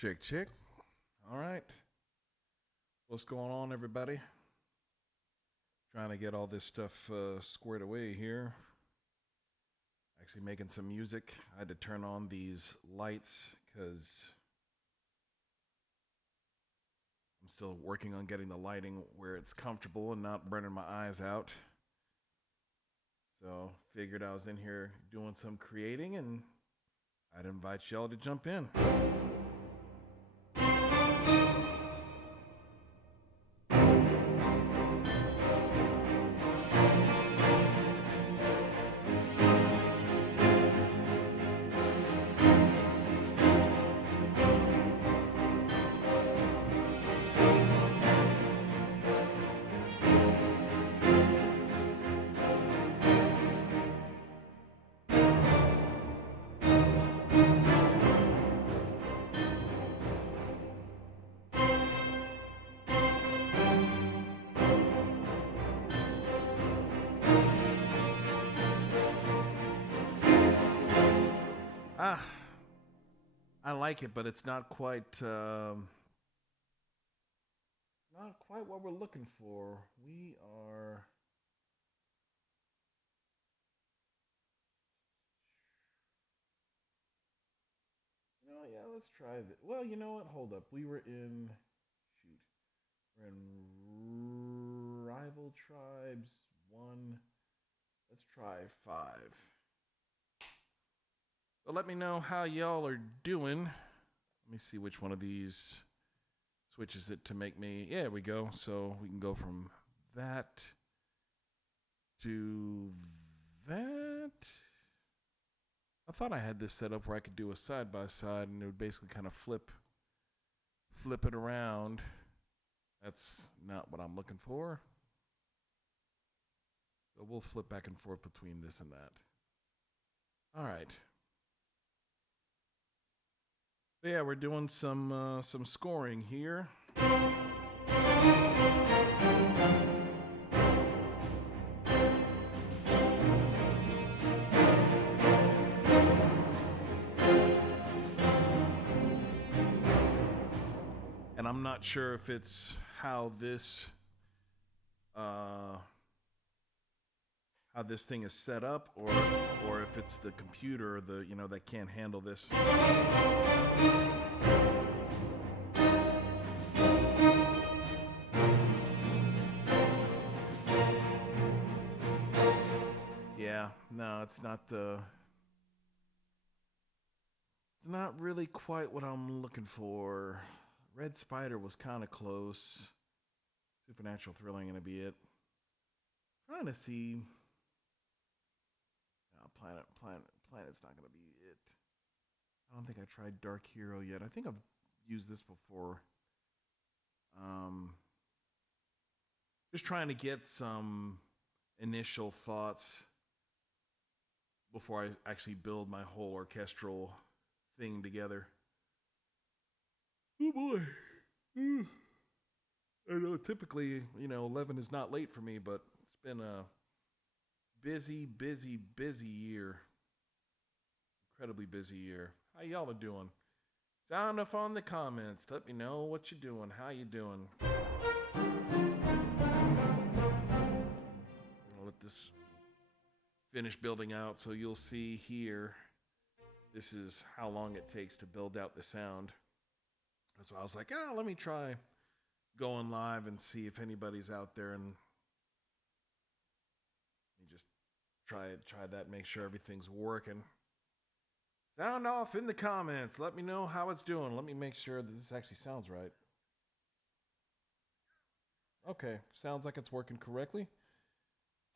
Check, check. All right. What's going on, everybody? Trying to get all this stuff squared away here. Actually making some music. I had to turn on these lights because I'm still working on getting the lighting where it's comfortable and not burning my eyes out. So figured I was in here doing some creating and I'd invite y'all to jump in. I like it, but it's not quite what we're looking for. We are yeah, let's try that. Well, you know what? Hold up. We're in Rival Tribes 1. Let's try 5. So let me know how y'all are doing. Let me see which one of these switches it to make me. Yeah, there we go. So we can go from that to that. I thought I had this set up where I could do a side by side and it would basically kind of flip it around. That's not what I'm looking for. So we'll flip back and forth between this and that. All right. So yeah, we're doing some scoring here. And I'm not sure if it's how this thing is set up, or if it's the computer, that can't handle this. Yeah, no, it's not really quite what I'm looking for. Red Spider was kind of close. Supernatural Thrilling gonna be it. Trying to see. Planet's not gonna be it. I don't think I tried Dark Hero yet. I think I've used this before. Just trying to get some initial thoughts before I actually build my whole orchestral thing together. Oh boy. I know typically, 11 is not late for me, but it's been a busy year. Incredibly busy year. How y'all are doing? Sound off on the comments. Let me know what you're doing. How you doing? I'm gonna let this finish building out, so you'll see here. This is how long it takes to build out the sound. So I was like, let me try going live and see if anybody's out there, and let me just try that, make sure everything's working. Sound off in the comments. Let me know how it's doing. Let me make sure that this actually sounds right. Okay, sounds like it's working correctly.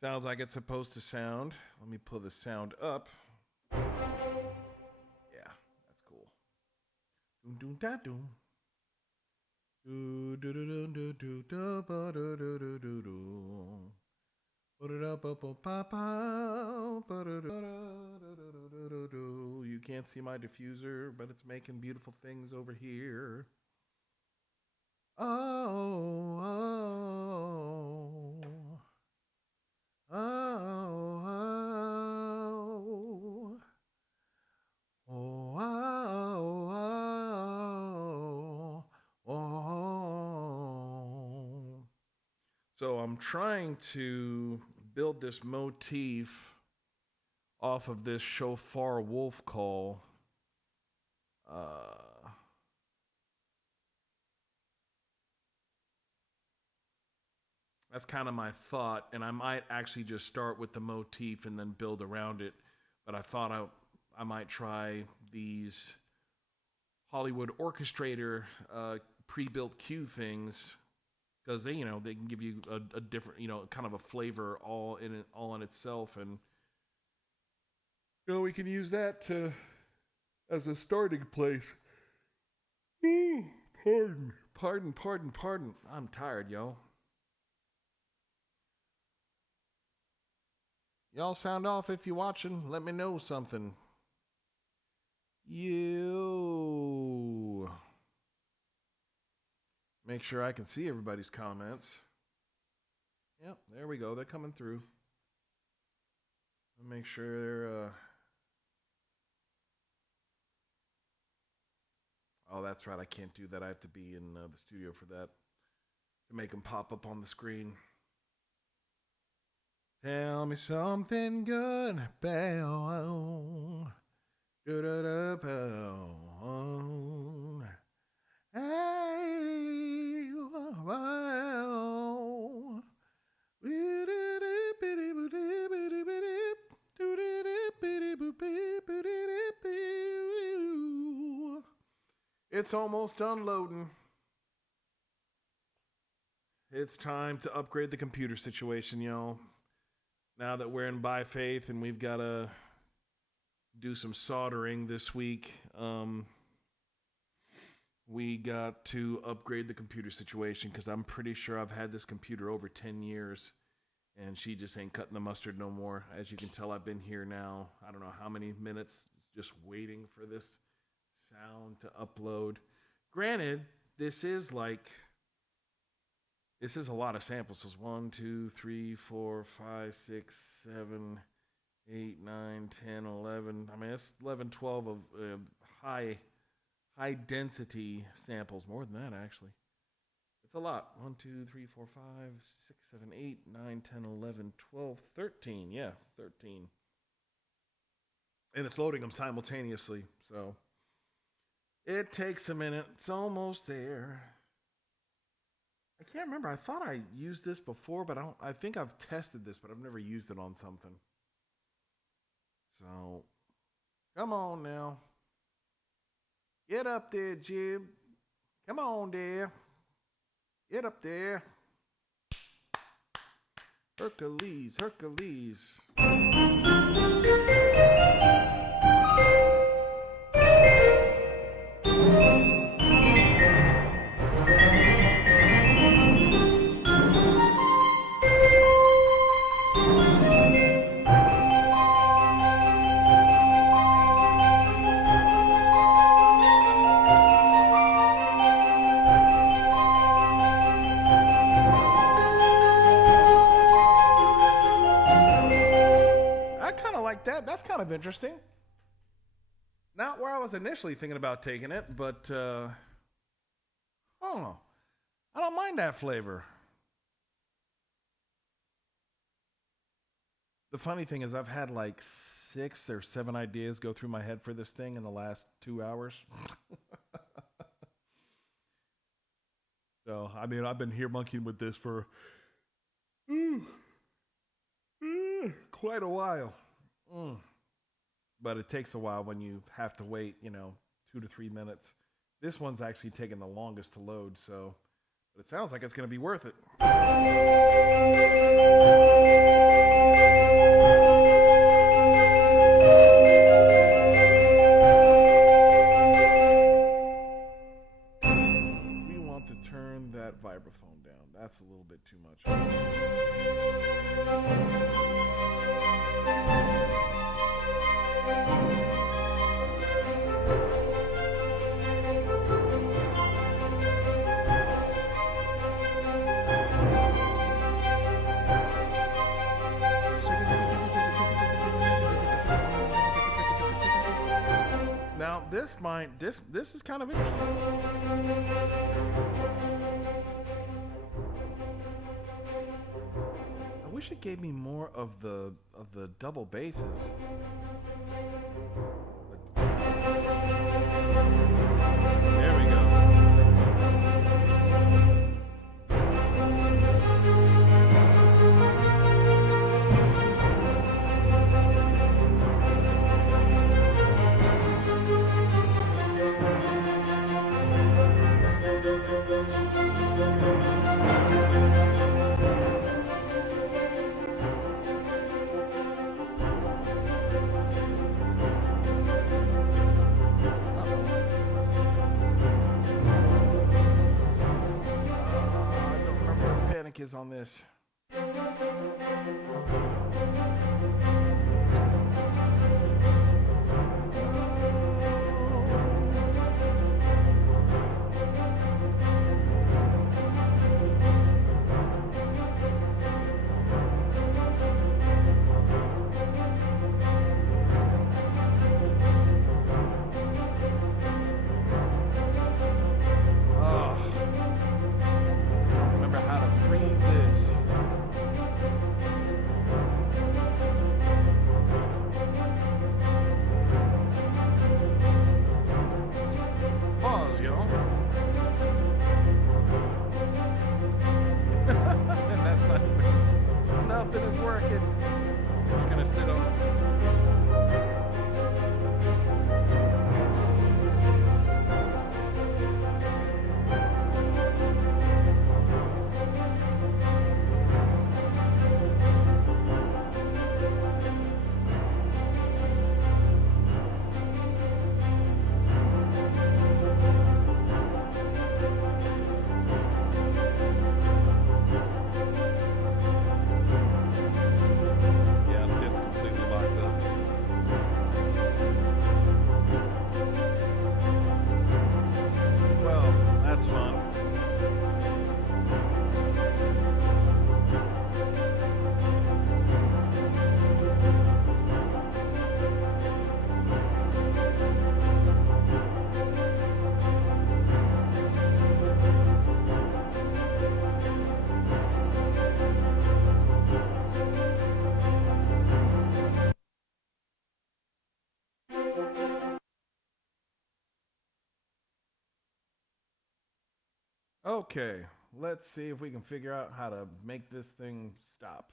Sounds like it's supposed to sound. Let me pull the sound up. Yeah, that's cool. Doom doom da doom. Do do do do do do do do do do do do. You can't see my diffuser, but it's making beautiful things over here. Oh, oh, oh, oh, oh, oh, oh, So I'm trying to build this motif off of this shofar wolf call. That's kind of my thought, and I might actually just start with the motif and then build around it. But I thought I might try these Hollywood orchestrator pre-built cue things, because they can give you a different kind of a flavor all in itself, and we can use that as a starting place. Ooh, pardon. I'm tired, y'all. Y'all sound off if you're watching. Let me know something. You. Make sure I can see everybody's comments. Yep, there we go. They're coming through. I'll make sure they're... Oh, that's right. I can't do that. I have to be in the studio for that, to make them pop up on the screen. Tell me something good, Bello. Hey, Bello. It's almost unloading. It's time to upgrade the computer situation, y'all. Now that we're in by faith and we've got to do some soldering this week, we got to upgrade the computer situation, because I'm pretty sure I've had this computer over 10 years and she just ain't cutting the mustard no more. As you can tell, I've been here now, I don't know how many minutes, just waiting for this sound to upload. Granted, this is a lot of samples. So it's 1, 2, 3, 4, 5, 6, 7, 8, 9, 10, 11. I mean, it's 11, 12 of high density samples. More than that, actually. It's a lot. 1, 2, 3, 4, 5, 6, 7, 8, 9, 10, 11, 12, 13. Yeah, 13. And it's loading them simultaneously. So it takes a minute. It's almost there. I can't remember. I thought I used this before, but I think I've tested this, but I've never used it on something. So, come on now. Get up there, Jib. Come on there. Get up there. Hercules. That's kind of interesting. Not where I was initially thinking about taking it, but I don't mind that flavor. The funny thing is, I've had like 6 or 7 ideas go through my head for this thing in the last 2 hours. So, I mean, I've been here monkeying with this for quite a while. But it takes a while when you have to wait, 2 to 3 minutes. This one's actually taking the longest to load, so but it sounds like it's going to be worth it. We want to turn that vibraphone down. That's a little bit too much. Now this is kind of interesting. wish it gave me more of the double basses. There we go. Is on this. Okay, let's see if we can figure out how to make this thing stop.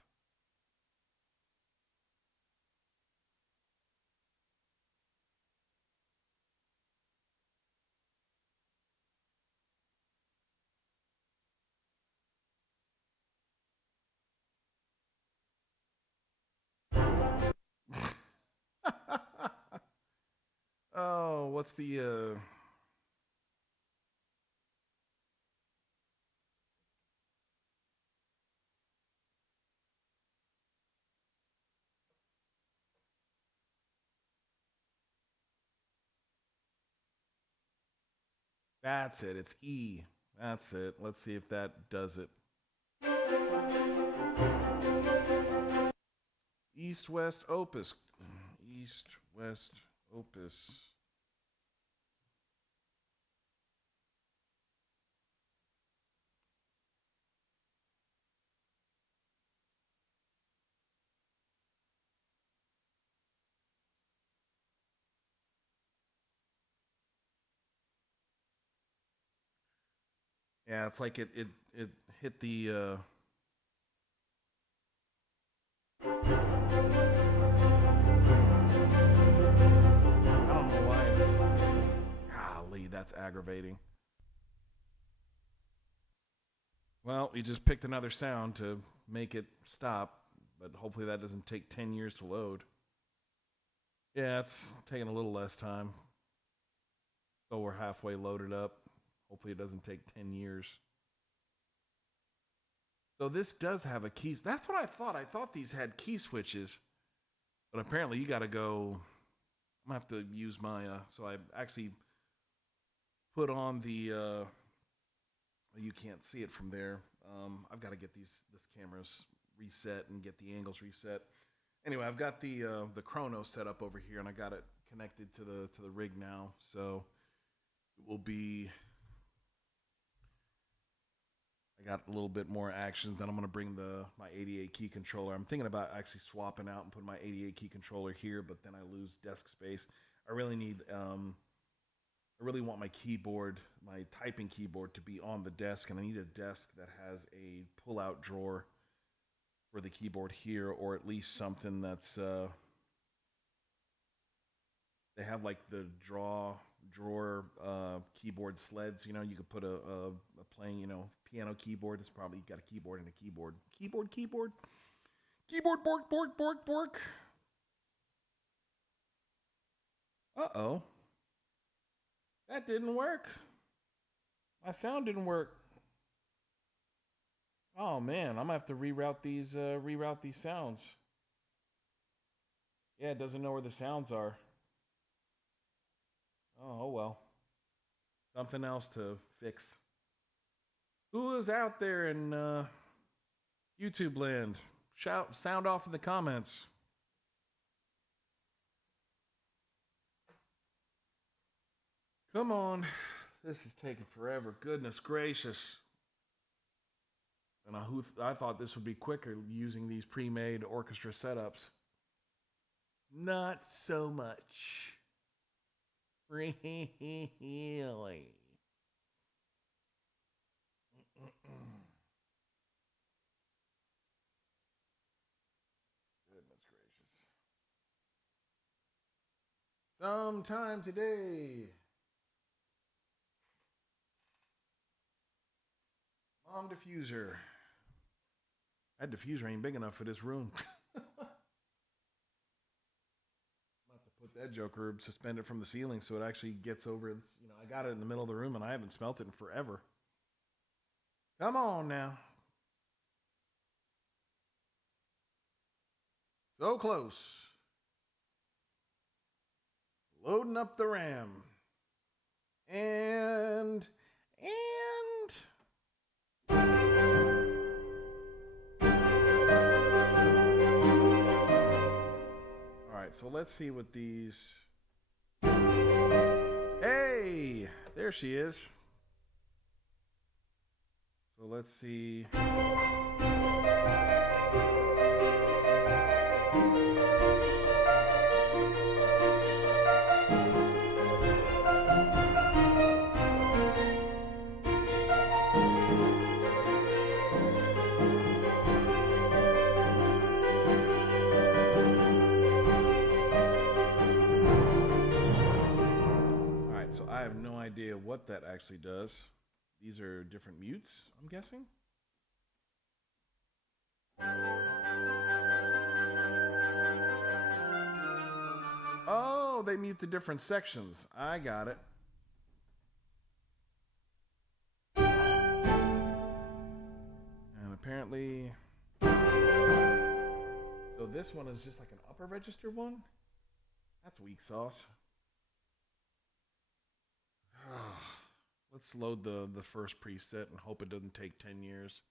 Oh, what's the That's it. It's E. That's it. Let's see if that does it. East-West Opus. East-West Opus. Yeah, it's like it hit the I don't know why it's golly, that's aggravating. Well, we just picked another sound to make it stop, but hopefully that doesn't take 10 years to load. Yeah, it's taking a little less time. So we're halfway loaded up. Hopefully it doesn't take 10 years. So this does have a key. That's what I thought. I thought these had key switches. But apparently you got to go. I'm going to have to use my. So I actually put on the. You can't see it from there. I've got to get this cameras reset and get the angles reset. Anyway, I've got the chrono set up over here, and I got it connected to the rig now. So it will be. I got a little bit more actions. Then I'm going to bring my 88 key controller. I'm thinking about actually swapping out and putting my 88 key controller here, but then I lose desk space. I really need, I really want my keyboard, my typing keyboard, to be on the desk, and I need a desk that has a pull-out drawer for the keyboard here, or at least something that's, they have like the drawer keyboard sleds. You know, you could put a playing, you know, piano keyboard. It's probably got a keyboard and a keyboard. Keyboard, bork. Uh-oh. That didn't work. My sound didn't work. Oh man, I'm gonna have to reroute these sounds. Yeah, it doesn't know where the sounds are. Oh well. Something else to fix. Who is out there in YouTube land? Sound off in the comments. Come on. This is taking forever. Goodness gracious. And I thought this would be quicker using these pre-made orchestra setups. Not so much. Really? Goodness gracious. Sometime today. Mom diffuser. That diffuser ain't big enough for this room. Put that joker suspended from the ceiling so it actually gets over. You know, I got it in the middle of the room and I haven't smelt it in forever. Come on now. So close. Loading up the RAM. And so let's see what these. Hey, there she is. So let's see. What that actually does. These are different mutes, I'm guessing. Oh, they mute the different sections. I got it. And apparently, so this one is just like an upper register one. That's weak sauce. Let's load the first preset and hope it doesn't take 10 years.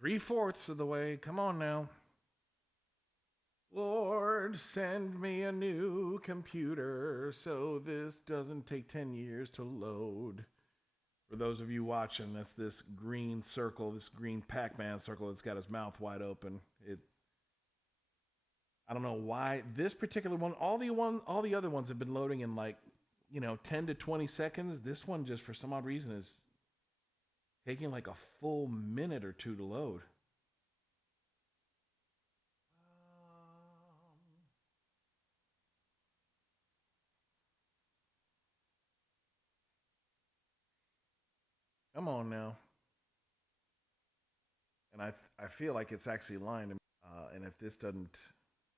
3/4 of the way. Come on now. Lord, send me a new computer so this doesn't take 10 years to load. For those of you watching, that's this green circle, this green Pac-Man circle that's got his mouth wide open. I don't know why this particular one, all the other ones have been loading in like, 10 to 20 seconds. This one just for some odd reason is taking like a full minute or two to load. Come on now. And I feel like it's actually lined. And if this doesn't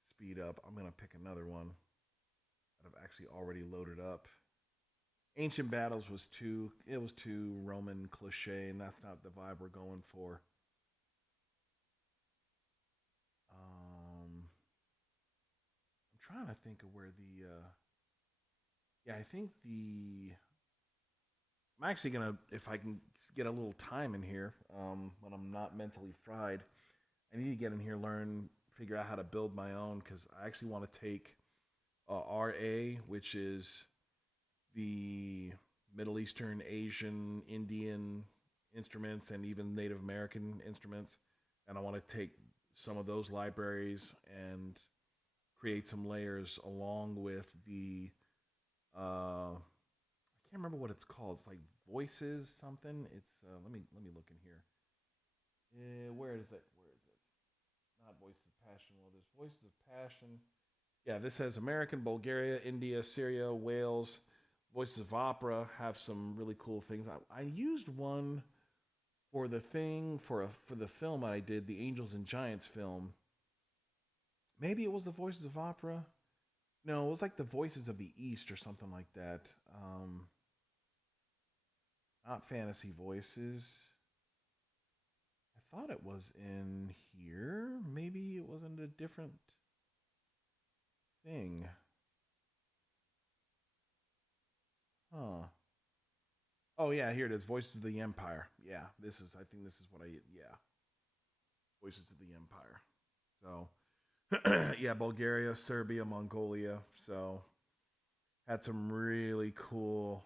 speed up, I'm going to pick another one that I've actually already loaded up. Ancient Battles was too Roman cliche, and that's not the vibe we're going for. I'm trying to think of where I'm actually gonna, if I can get a little time in here, when I'm not mentally fried, I need to get in here, figure out how to build my own, because I actually want to take RA, which is the Middle Eastern, Asian, Indian instruments, and even Native American instruments. And I want to take some of those libraries and create some layers along with the I can't remember what it's called. It's like voices something. It's let me look in here. Where is it? Where is it? Not Voices of Passion. Well, there's Voices of Passion. Yeah, this says American, Bulgaria, India, Syria, Wales. Voices of Opera have some really cool things. I used one for the thing for the film I did, the Angels and Giants film. Maybe it was the Voices of Opera. No, it was like the Voices of the East or something like that. Not Fantasy Voices. I thought it was in here. Maybe it was in a different thing. Huh. Oh yeah, here it is. Voices of the Empire. Yeah, I think this is what yeah. Voices of the Empire. So yeah, Bulgaria, Serbia, Mongolia. So had some really cool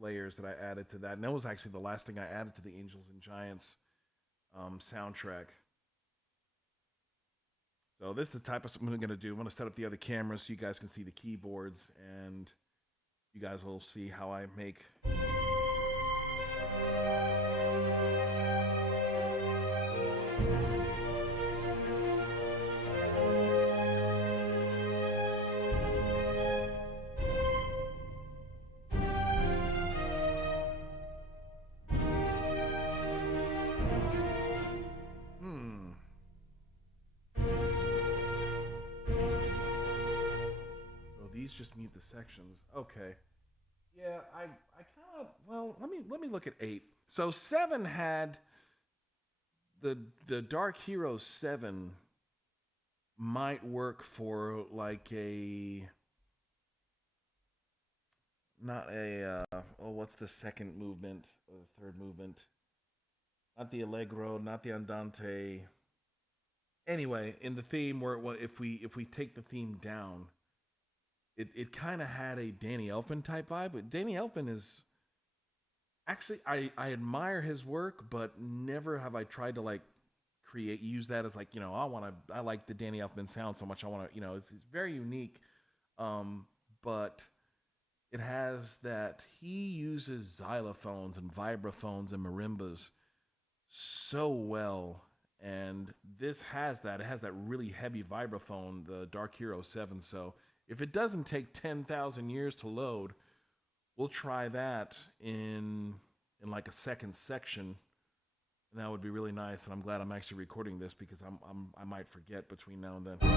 layers that I added to that. And that was actually the last thing I added to the Angels and Giants soundtrack. So this is the type of something I'm going to do. I'm going to set up the other cameras so you guys can see the keyboards, and you guys will see how I make just mute the sections. Okay. Yeah, I kind of, well, let me look at 8. So 7 had the Dark Heroes 7 might work for like what's the second movement or the third movement? Not the Allegro, not the Andante. Anyway, in the theme where if we take the theme down, it kind of had a Danny Elfman type vibe. But Danny Elfman is actually, I admire his work, but never have I tried to use that as I like the Danny Elfman sound so much. I want to, it's very unique. But it has that he uses xylophones and vibraphones and marimbas so well. And this has that. It has that really heavy vibraphone, the Dark Hero 7. So if it doesn't take 10,000 years to load, we'll try that in like a second section, and that would be really nice. And I'm glad I'm actually recording this because I might forget between now and then. Ooh,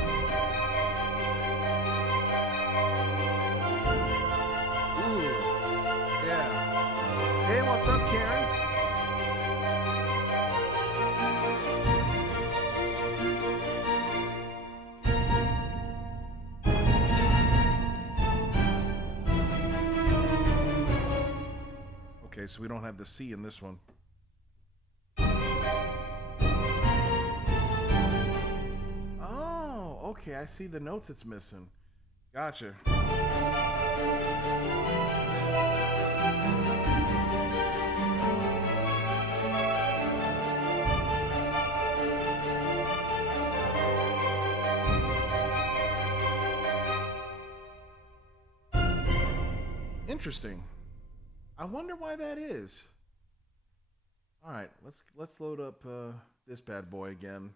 yeah. Hey, what's up, Karen? Okay, so we don't have the C in this one. Oh, okay, I see the notes it's missing. Gotcha. Interesting. I wonder why that is. All right, let's load up this bad boy again,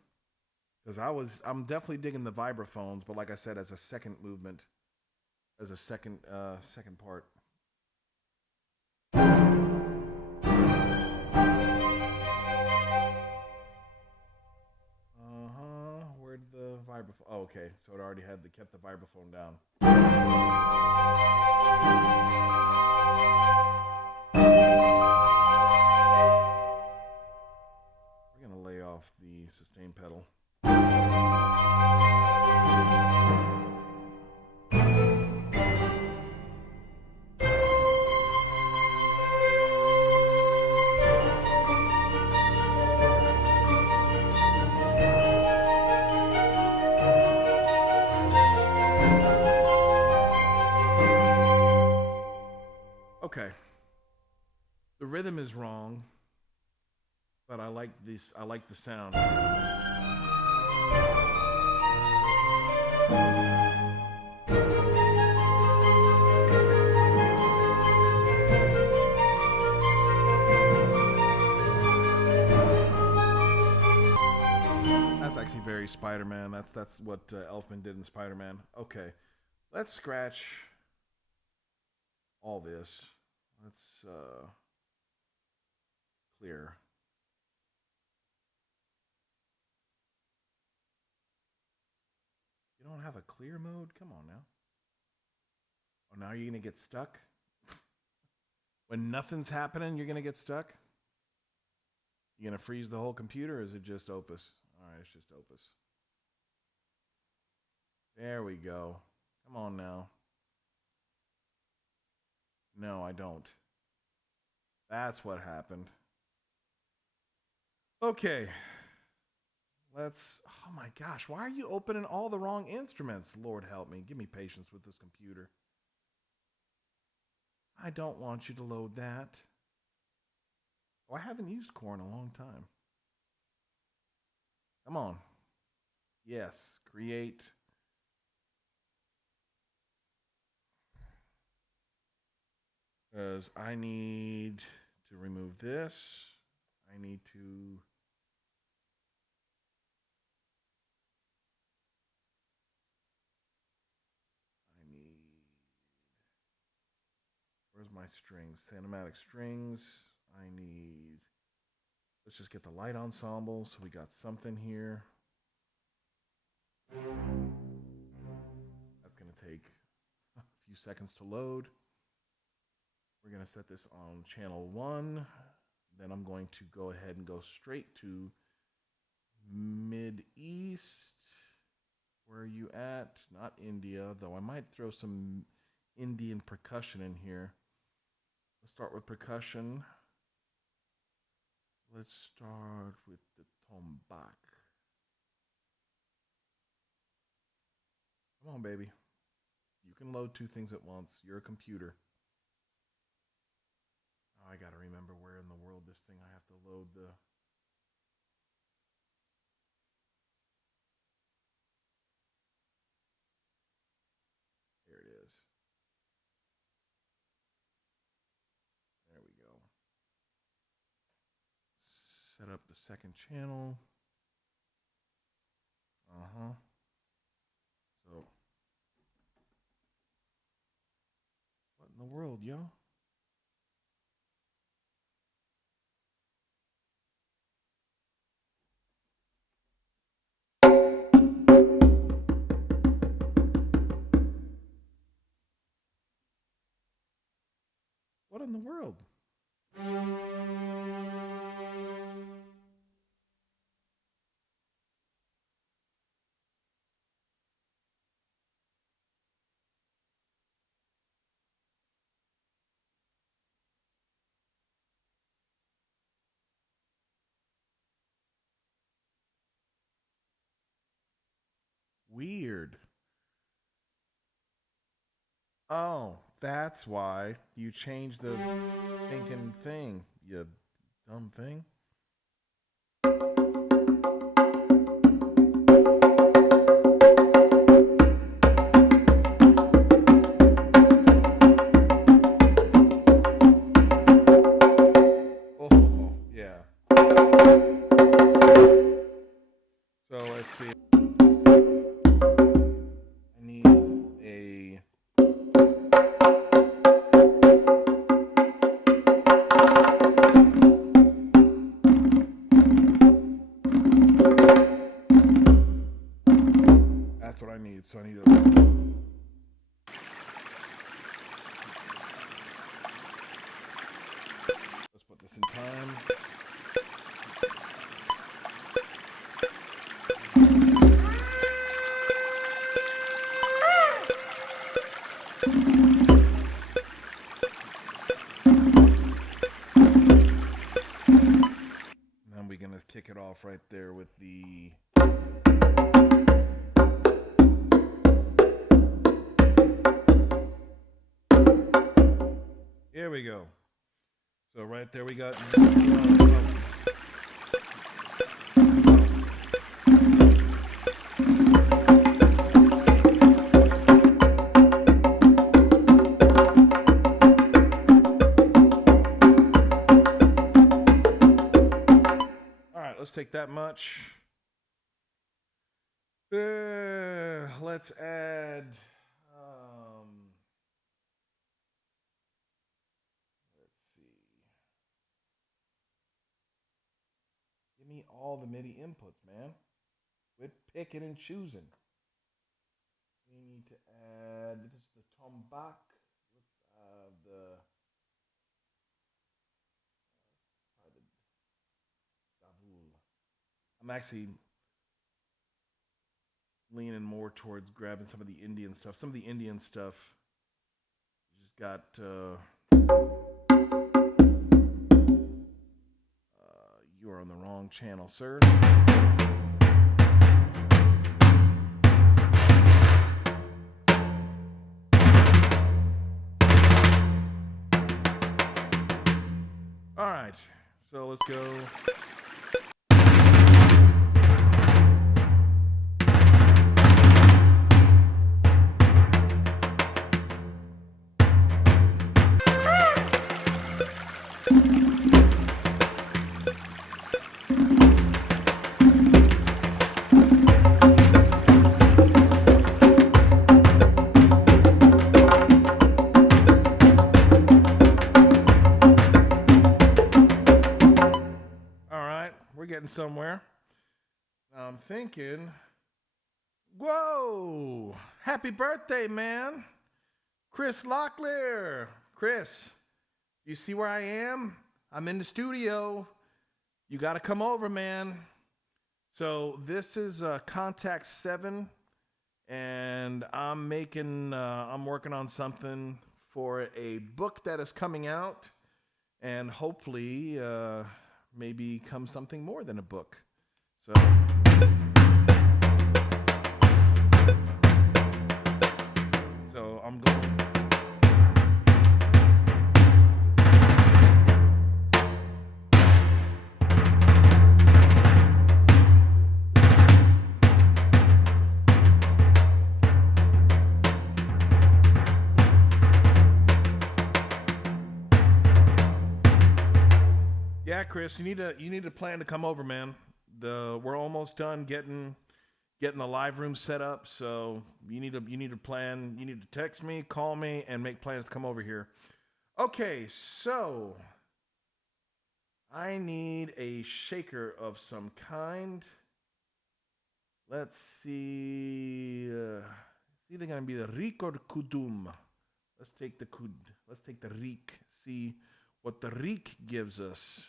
because I'm definitely digging the vibraphones, but like I said, as a second movement, as a second part. Where'd the vibraphone? Oh, okay, so it already kept the vibraphone down. The sustain pedal. Okay. The rhythm is wrong, but I like this. I like the sound. That's actually very Spider-Man. That's what Elfman did in Spider-Man. Okay, let's scratch all this. Let's clear. You don't have a clear mode? Come on now. Oh, now you're gonna get stuck? When nothing's happening, you're gonna get stuck? You gonna freeze the whole computer, or is it just Opus? Alright, it's just Opus. There we go. Come on now. No, I don't. That's what happened. Okay. Let's... Oh my gosh, why are you opening all the wrong instruments? Lord help me. Give me patience with this computer. I don't want you to load that. Oh, I haven't used Core in a long time. Come on. Yes, create. Because I need to remove this. I need to... Where's my strings? Cinematic strings. I need... Let's just get the light ensemble so we got something here. That's going to take a few seconds to load. We're going to set this on channel 1. Then I'm going to go ahead and go straight to Mid-East. Where are you at? Not India, though I might throw some Indian percussion in here. Let's start with percussion. Let's start with the tombak. Come on, baby. You can load 2 things at once. You're a computer. Oh, I gotta remember where in the world this thing I have to load the... There it is. There we go. Set up the second channel. So, what in the world, yo? What in the world? Weird. Oh, that's why you changed the stinking thing, you dumb thing. Oh, yeah. So let's see. I need a... That's what I need. So I need a... Let's put this in time. And then we're gonna kick it off right there with the... Here we we go. So right there we got. All right, let's take that much. Let's add. Give me all the MIDI inputs, man. Quit picking and choosing. We need to add, this is the tombak. Let's add the davul. I'm actually leaning more towards grabbing some of the Indian stuff. Some of the Indian stuff just got you are on the wrong channel, sir. All right, so let's go. Somewhere. I'm thinking, whoa, happy birthday, man. Chris Locklear. Chris, you see where I am? I'm in the studio. You got to come over, man. So this is Contact 7, and I'm working on something for a book that is coming out, and hopefully, maybe come something more than a book. So I'm going. Yeah, Chris, you need to plan to come over, man. We're almost done getting the live room set up, so you need to plan. You need to text me, call me, and make plans to come over here. Okay, so I need a shaker of some kind. Let's see. It's either gonna be the Rik or the Kudum. Let's take the Kud. Let's take the Rik. See what the Rik gives us.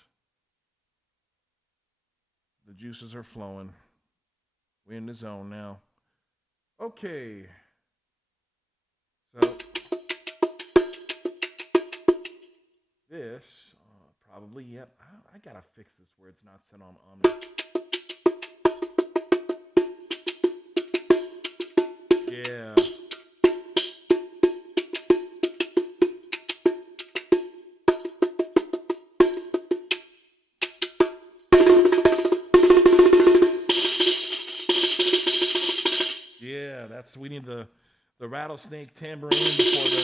The juices are flowing. We're in the zone now. Okay. So this probably, yep. I gotta fix this where it's not set on Omni. Yeah. Yeah, we need the rattlesnake tambourine before the.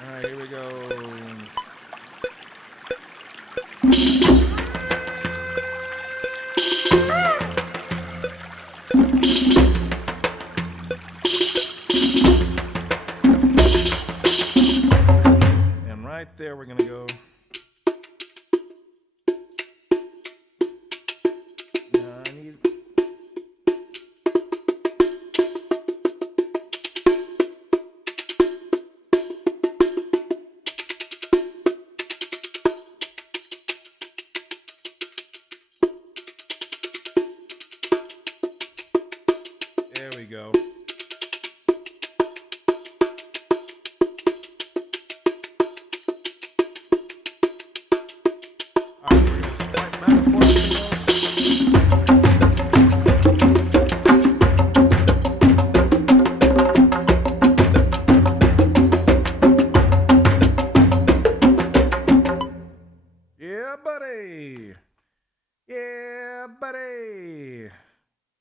All right, here we go. And right there, we're gonna go. There we go.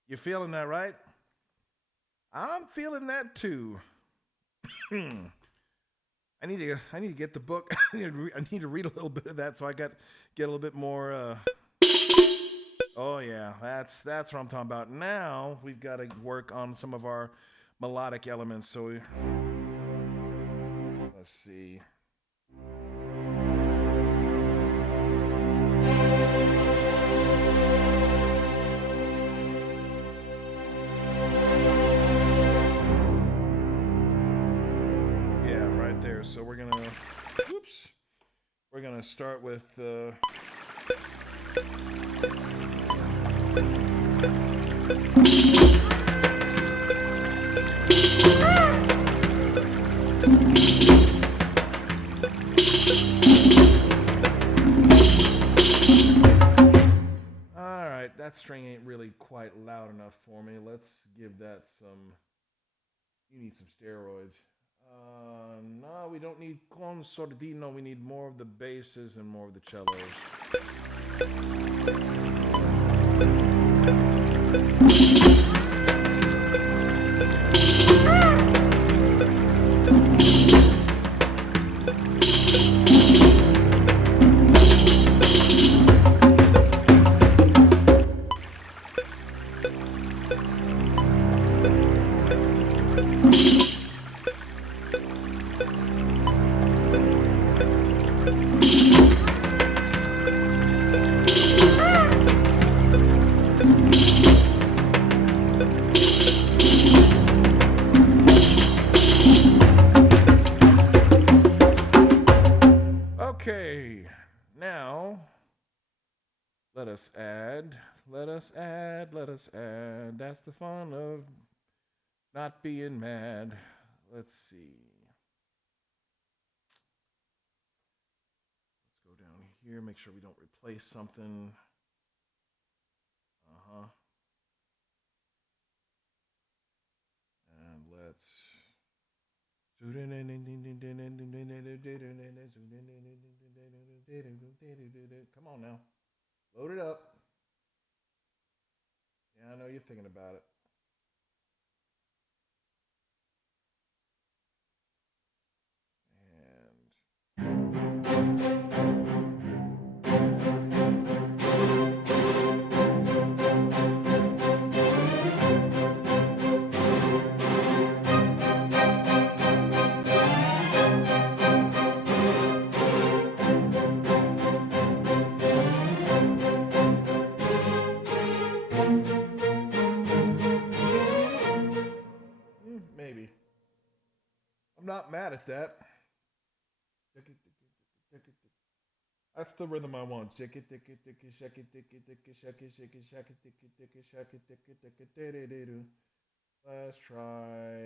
You feeling that, right? I'm feeling that too. I need to get the book. I need to read a little bit of that so I get a little bit more. Oh yeah, that's what I'm talking about. Now we've got to work on some of our melodic elements. So let's see. So we're gonna start with all right, that string ain't really quite loud enough for me. Let's give that some. You need some steroids. No, we don't need con sordino. We need more of the basses and more of the cellos. Okay, now let us add. That's the fun of not being mad. Let's see. Let's go down here, make sure we don't replace something. And let's. Come on now. Load it up. Yeah, I know you're thinking about it. Maybe. I'm not mad at that. That's the rhythm I want. Let's try.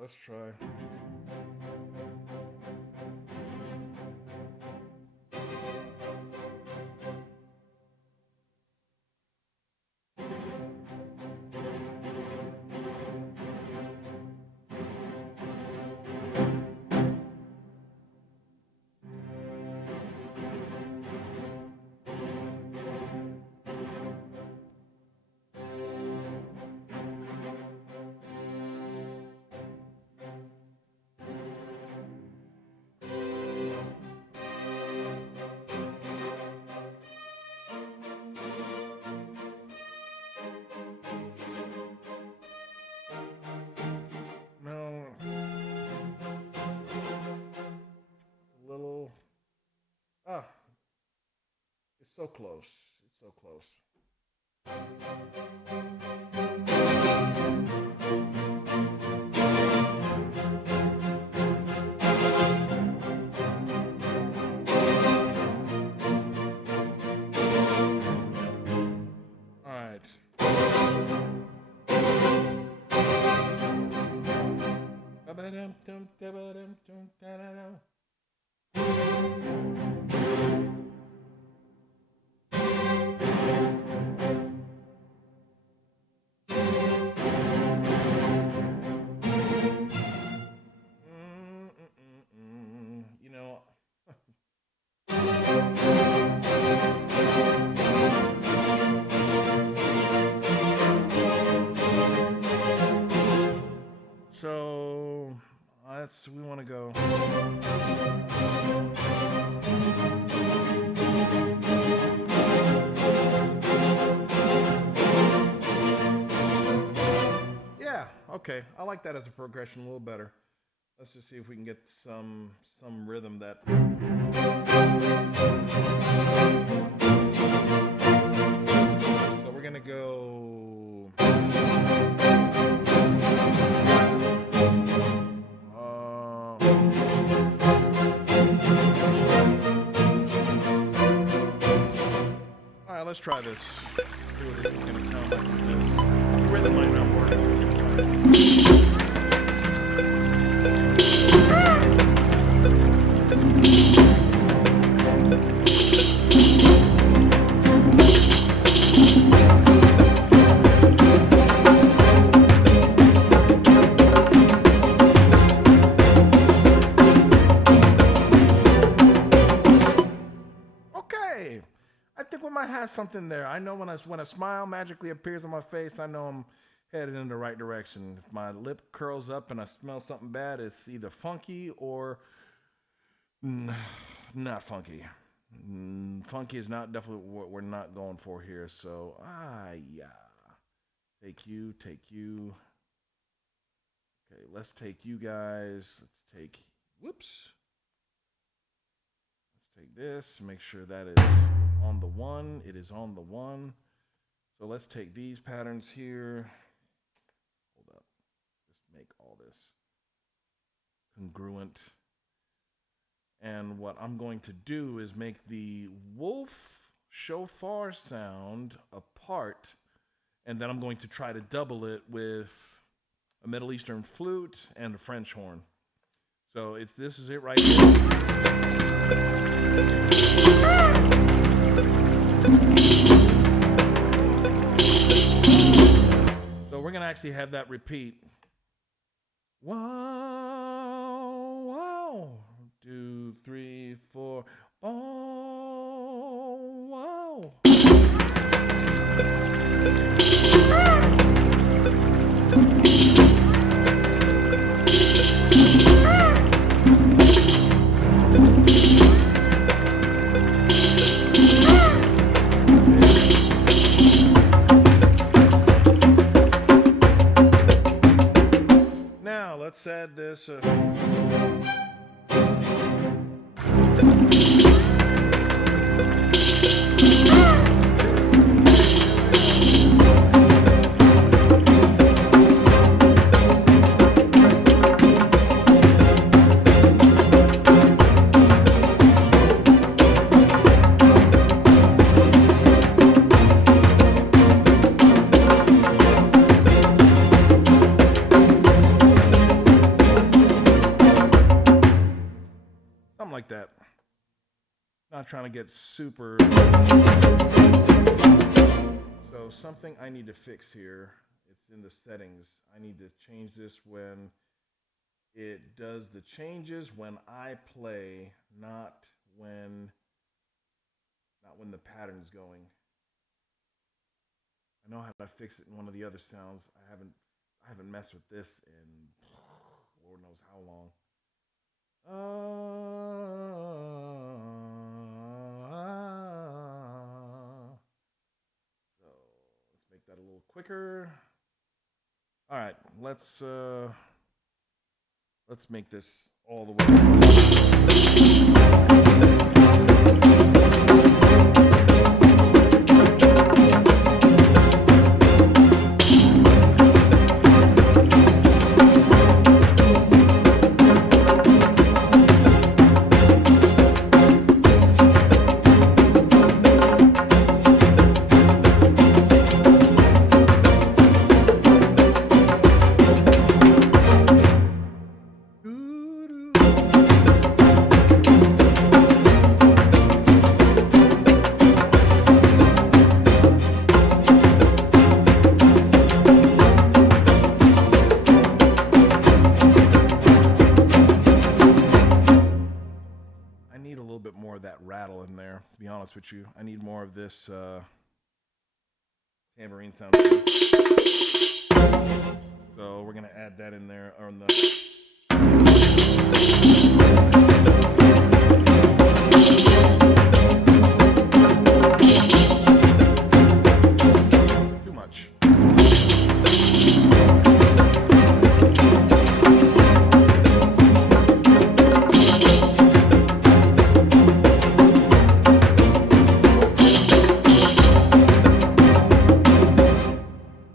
Let's try. It's so close. It's so close. All right. You know. So we want to go. Yeah, okay. I like that as a progression a little better. Let's just see if we can get some rhythm that. So we're gonna go. All right, let's try this. See what this is gonna sound like with this. The rhythm might not work. Something there. I know when a smile magically appears on my face, I know I'm headed in the right direction. If my lip curls up and I smell something bad, it's either funky or not funky. Funky is not definitely what we're not going for here. So, yeah. Take you. Okay, let's take you guys. Let's take, whoops. Let's take this, make sure that is on the one. It is on the one. So let's take these patterns here. Hold up. Just make all this congruent. And what I'm going to do is make the wolf shofar sound a part, and then I'm going to try to double it with a Middle Eastern flute and a French horn. So this is it right here. So we're going to actually have that repeat. Wow, wow. 2, 3, 4. Oh, wow. Now let's add this. Like that. Not trying to get super. So something I need to fix here. It's in the settings. I need to change this when it does the changes when I play, not when the pattern's going. I know how to fix it in one of the other sounds. I haven't messed with this in Lord knows how long. So let's make that a little quicker. All right, let's make this all the way. more of that rattle in there, to be honest with you. I need more of this tambourine sound. So we're going to add that in there on the... Too much.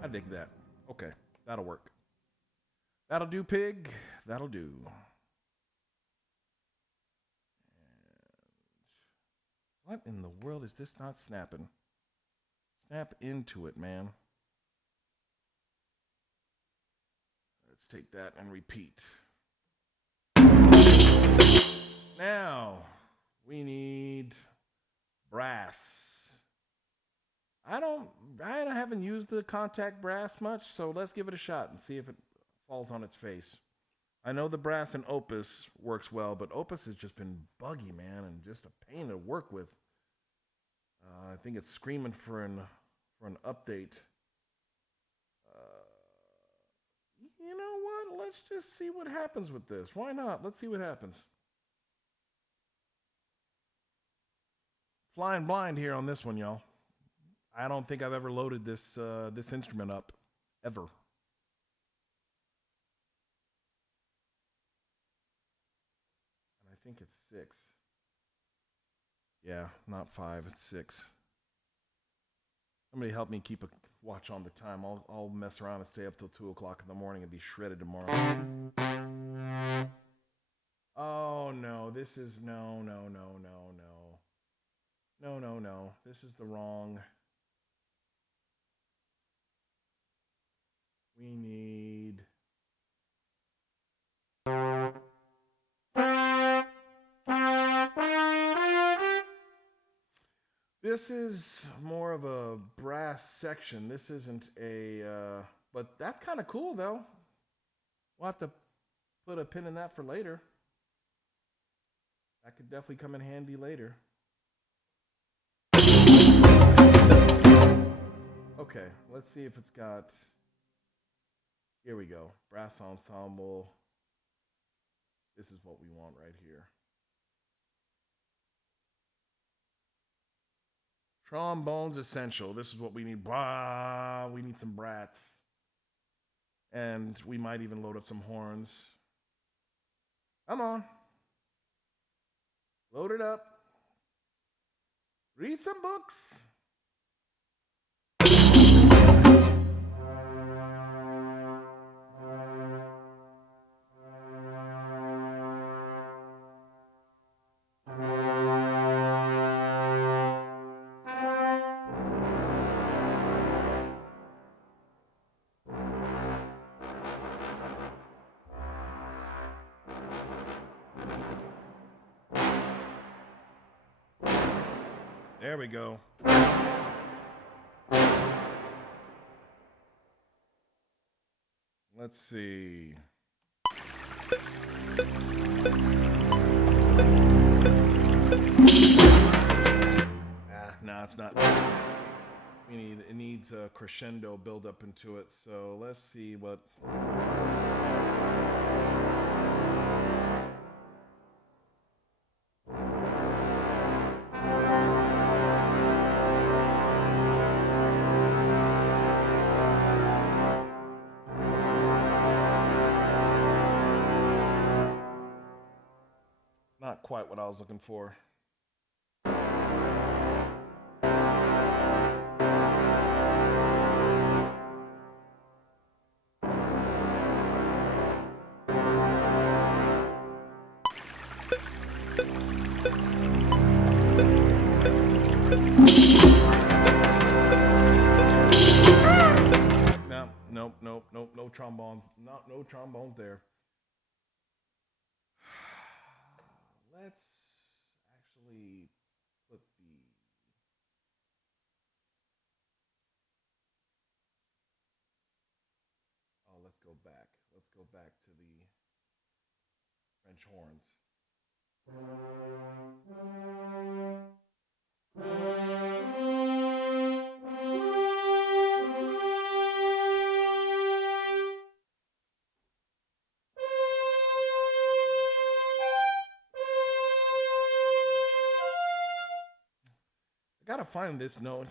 I dig that. Okay, that'll work. That'll do, pig. That'll do. What in the world is this not snapping? Snap into it, man. Let's take that and repeat. Now, we need brass. I haven't used the contact brass much, so let's give it a shot and see if it falls on its face. I know the brass in Opus works well, but Opus has just been buggy, man, and just a pain to work with. I think it's screaming for an update. You know what? Let's just see what happens with this. Why not? Let's see what happens. Flying blind here on this one, y'all. I don't think I've ever loaded this this instrument up, ever. And I think it's 6. Yeah, not 5, it's 6. Somebody help me keep a watch on the time. I'll mess around and stay up till 2 o'clock in the morning and be shredded tomorrow. Oh no, this is no. This is the wrong. We need. This is more of a brass section. This isn't a, but that's kind of cool though. We'll have to put a pin in that for later. That could definitely come in handy later. Okay, let's see if it's got, here we go, brass ensemble. This is what we want right here. Trombone's essential. This is what we need. Blah, we need some brats. And we might even load up some horns. Come on. Load it up. Read some books. There we go. Let's see. No, it's not. It needs a crescendo build up into it. So let's see what. Not quite what I was looking for. Nope, no trombones. No trombones there. Let's actually put the. Oh, let's go back. Let's go back to the French horns. gotta find this note.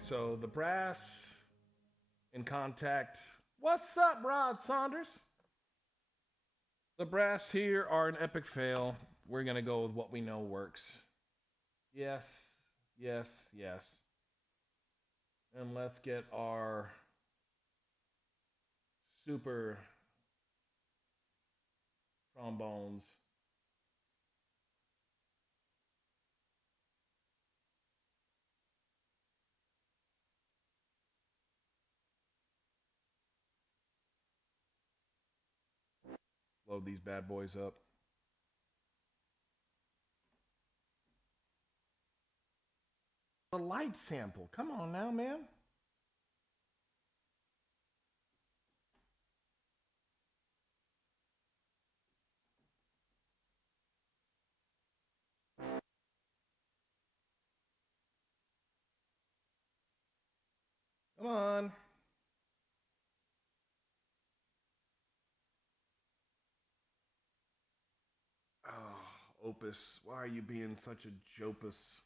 So the brass in contact. What's up, Rod Saunders? The brass here are an epic fail. We're going to go with what we know works. Yes, yes, yes. And let's get our super trombones. Load these bad boys up. A light sample. Come on now, man. Come on. Oh, Opus, why are you being such a jopus?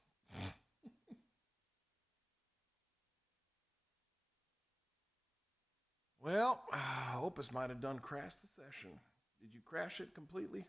Well, Opus might have done crash the session. Did you crash it completely?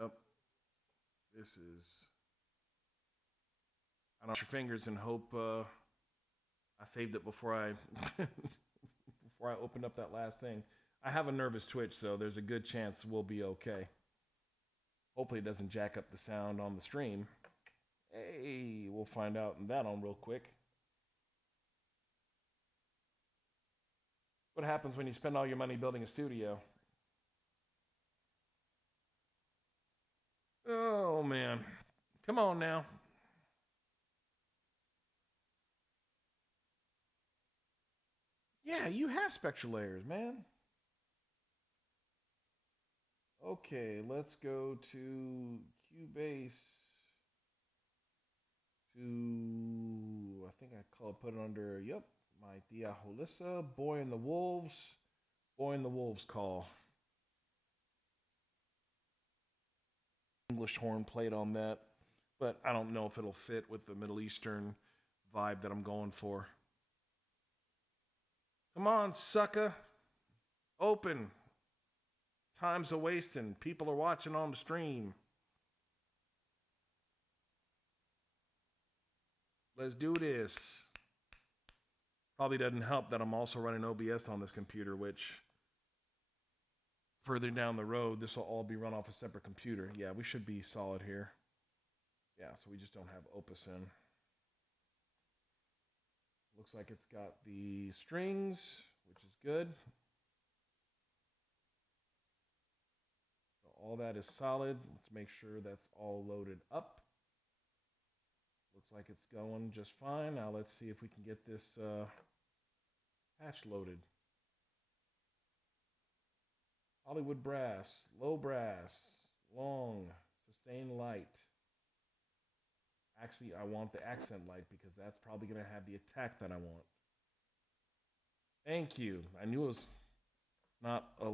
Yep. This is... I don't know your fingers and hope I saved it before I before I opened up that last thing. I have a nervous twitch, so there's a good chance we'll be okay. Hopefully it doesn't jack up the sound on the stream. Hey, we'll find out that on real quick. What happens when you spend all your money building a studio? Oh, man. Come on now. Yeah, you have spectral layers, man. Okay, let's go to Cubase. I think I put it under, yep, my Dia Holissa, Boy and the Wolves. Boy and the Wolves call. English horn played on that, but I don't know if it'll fit with the Middle Eastern vibe that I'm going for. Come on, sucker. Open. Time's a wasting. People are watching on the stream. Let's do this. Probably doesn't help that I'm also running OBS on this computer, which further down the road, this will all be run off a separate computer. Yeah, we should be solid here. Yeah, so we just don't have Opus in. Looks like it's got the strings, which is good. So all that is solid. Let's make sure that's all loaded up. Looks like it's going just fine. Now let's see if we can get this patch loaded. Hollywood brass, low brass, long, sustain light. Actually, I want the accent light because that's probably going to have the attack that I want. Thank you. I knew it was not a...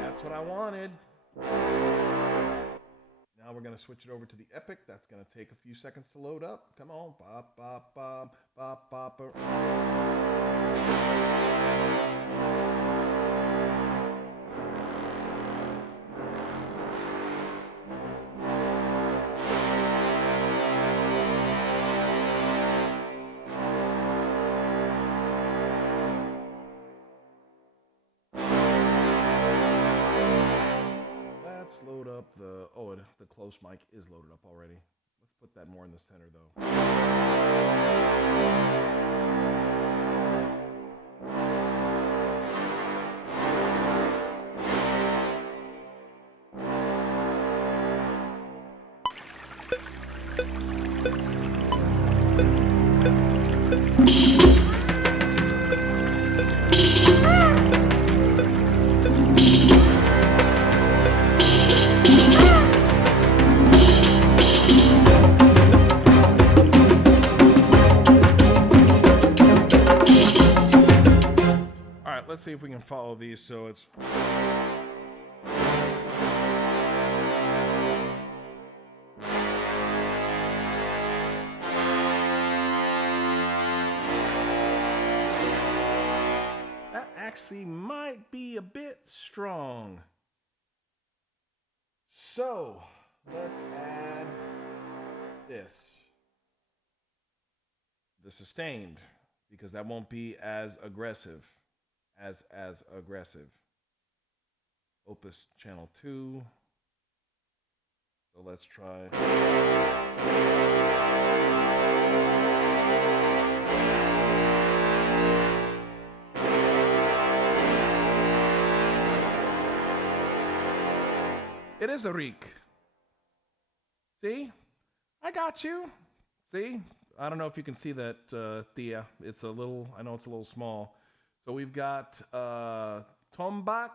That's what I wanted. Now we're going to switch it over to the Epic. That's going to take a few seconds to load up. Come on. Bop, bop, bop, bop, bop. up the, oh, the close mic is loaded up already. Let's put that more in the center though. Let's see if we can follow these so it's that actually might be a bit strong. So let's add this, the sustained, because that won't be as aggressive. As aggressive. Opus channel 2. So let's try. It is a reek. See? I got you. See? I don't know if you can see that, Thea. It's a little, I know it's a little small. So we've got Tombak,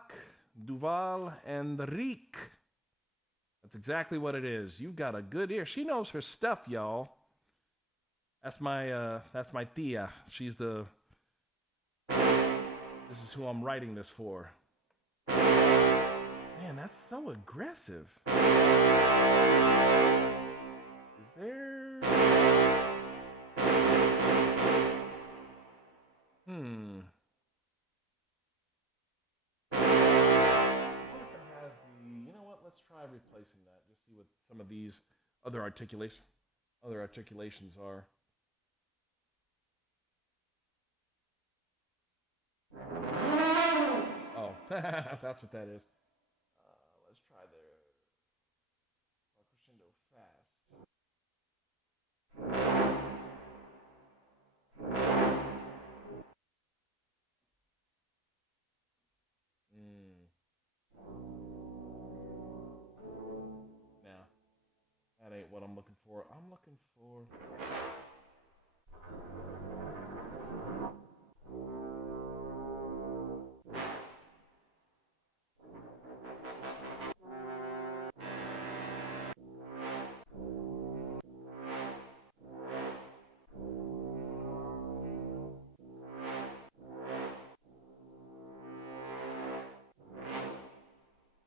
Duval, and Riek. That's exactly what it is. You've got a good ear. She knows her stuff, y'all. That's my Tia. She's the. This is who I'm writing this for. Man, that's so aggressive. Is there? Let's try replacing that. Just see what some of these other articulations are. Oh, that's what that is. Let's try the crescendo fast. That ain't what I'm looking for. I'm looking for...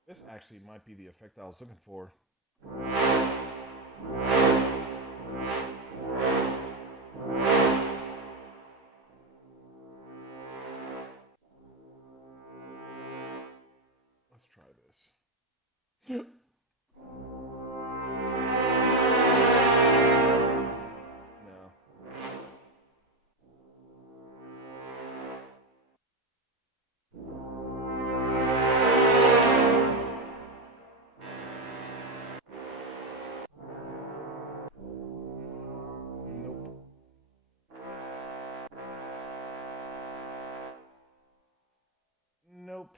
This actually might be the effect I was looking for. Let's try this. No. Nope.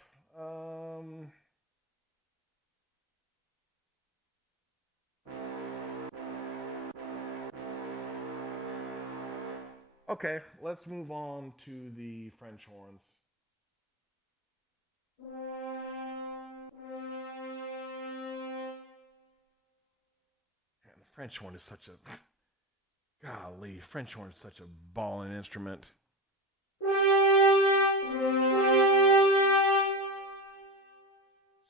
Okay, let's move on to the French horns. Man, the French horn is such a... Golly, French horn is such a ballin' instrument.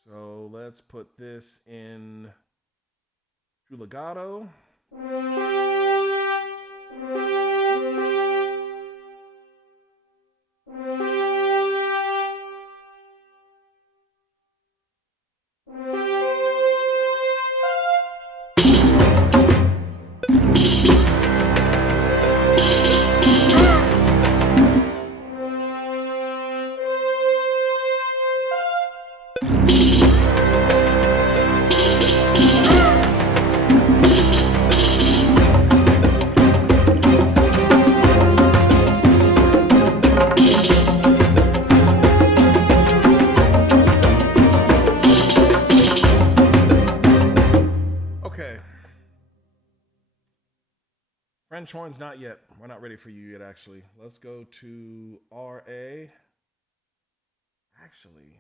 So let's put this in True Legato. French horns, not yet. We're not ready for you yet, actually. Let's go to RA. Actually,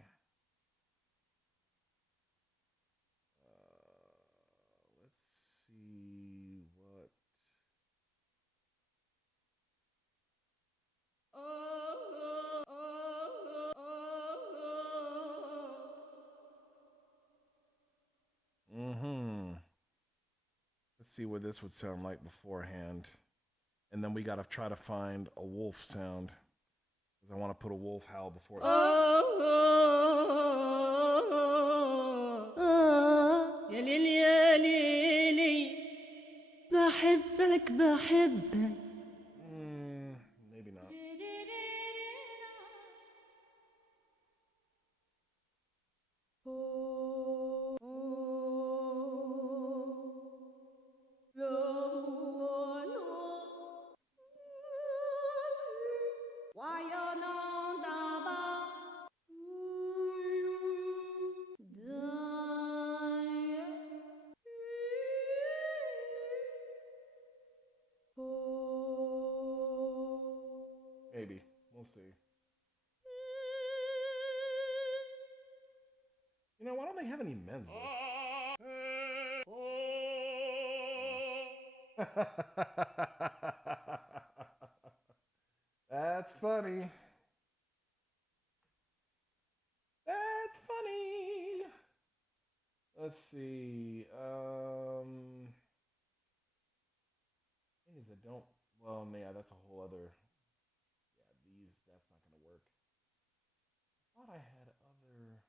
let's see what. Let's see what this would sound like beforehand. And then we got to try to find a wolf sound. Because I want to put a wolf howl before. يا ليلي يا ليلي بحبك بحبك. Maybe not. Maybe. We'll see. You know, why don't they have any men's voice? That's funny. That's funny. Let's see. Thing is, I don't. Well, yeah, that's a whole other. That's not going to work. I thought I had other.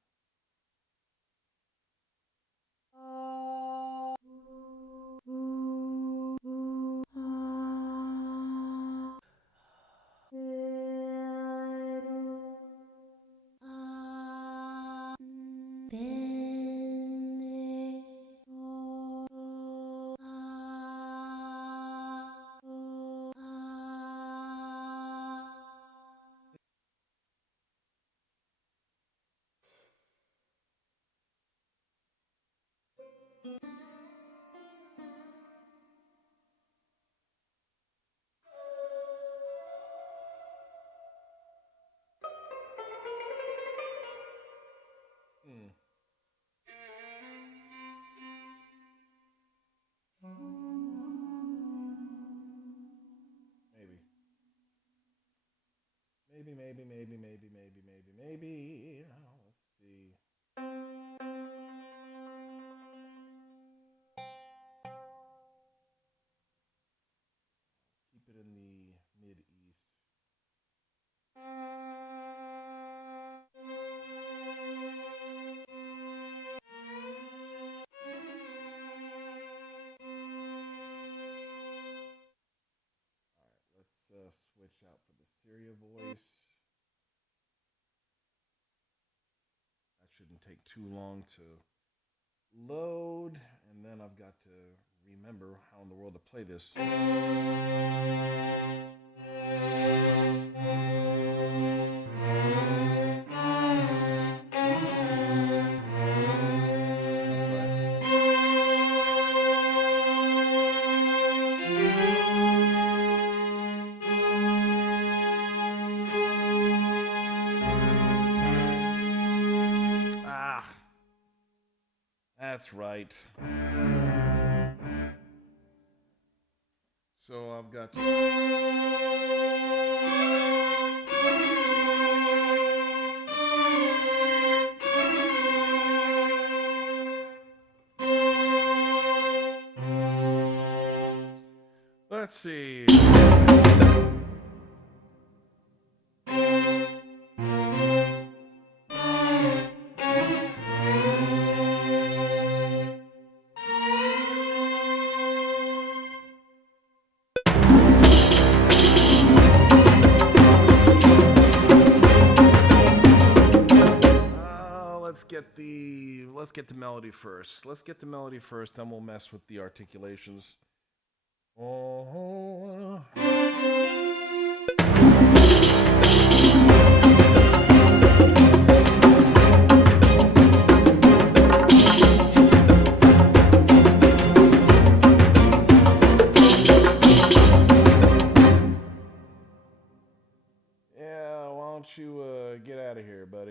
Maybe. Let's see. Let's keep it in the mid-east. Let's switch out for the Syria voice. That shouldn't take too long to load, and then I've got to remember how in the world to play this. That's right. So I've got to... Let's see. Let's get the melody first. Let's get the melody first, then we'll mess with the articulations. Oh.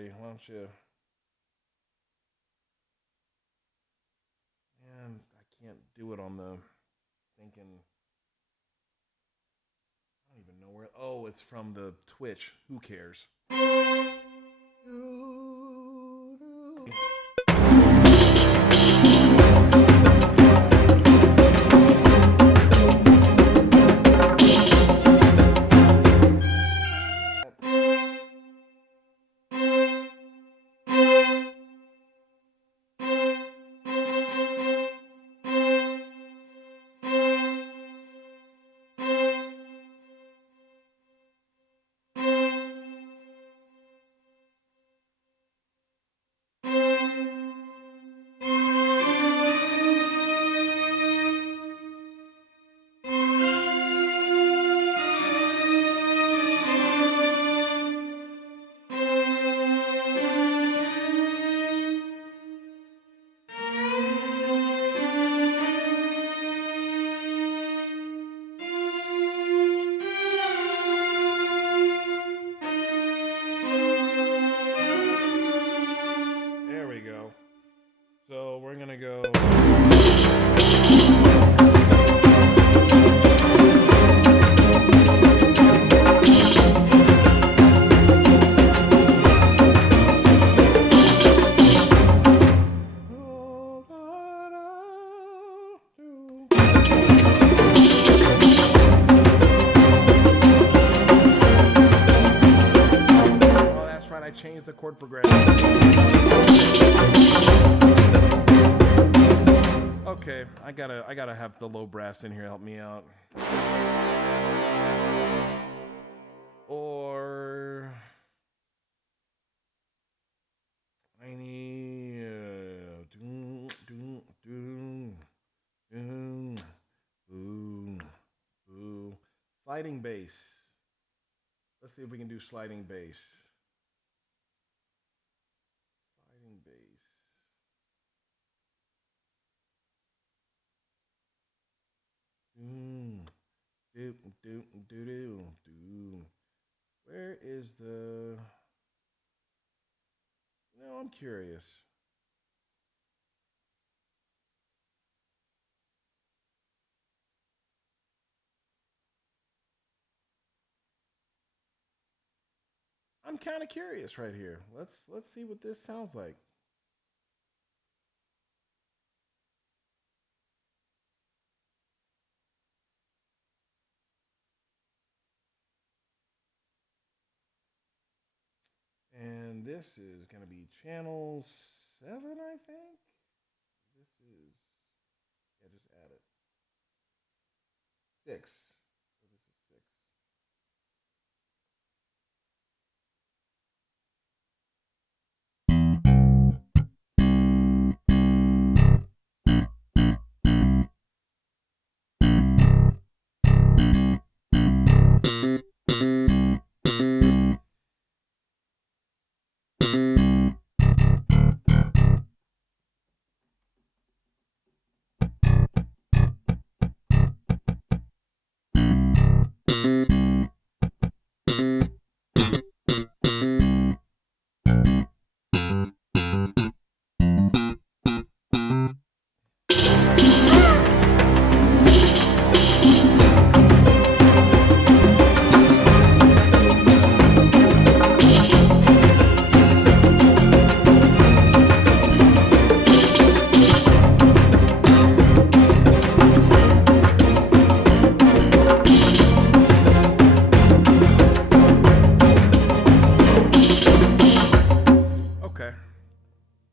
buddy. Why don't you? Man, I can't do it on the thinking. I don't even know where. Oh, it's from the Twitch. Who cares? Chord progression. Okay, I gotta have the low brass in here help me out. Or I need sliding bass. Let's see if we can do sliding bass. Where is the... No, I'm curious. I'm kind of curious right here. Let's see what this sounds like. And this is going to be channel 7, I think. This is, yeah, just add it. 6. So this is 6.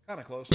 Kind of close.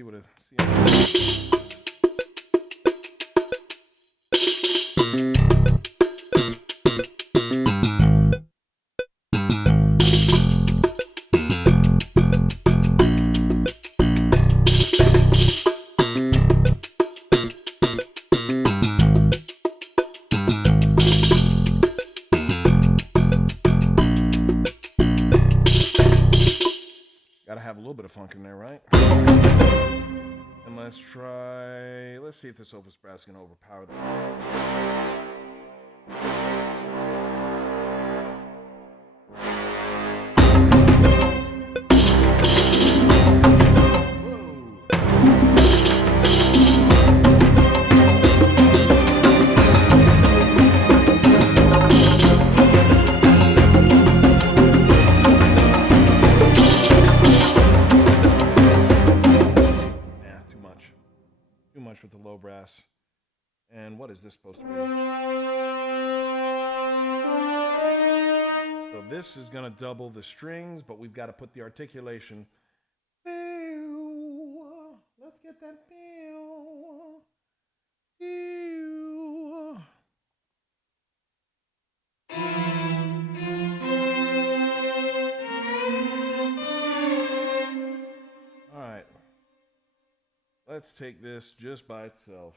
see what it. Gotta have a little bit of funk in there, right? And let's see if this opus brass can overpower that. With the low brass. And what is this supposed to be? So this is going to double the strings, but we've got to put the articulation. Let's get that. All right. Let's take this just by itself.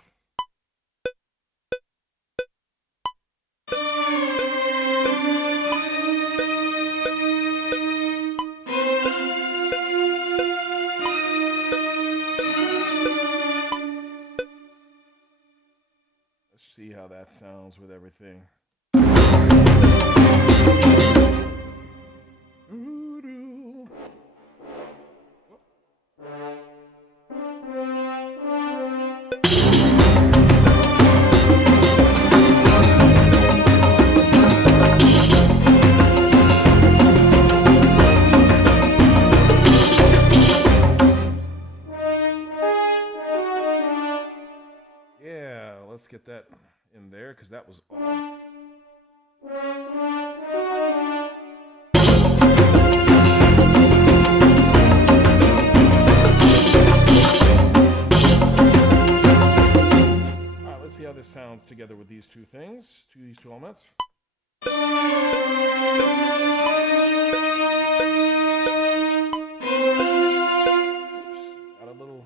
Let's see how that sounds with everything. Let's get that in there because that was off. All right, let's see how this sounds together with these two things, these two elements. Oops, got a little.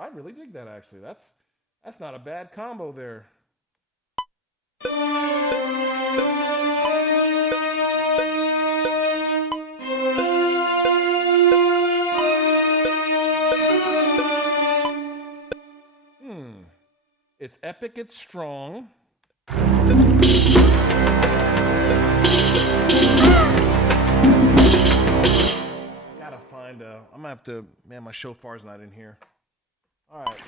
I really dig that, actually. That's not a bad combo there. It's epic, it's strong. Gotta find I'm gonna have to, man, my shofar's not in here. All right.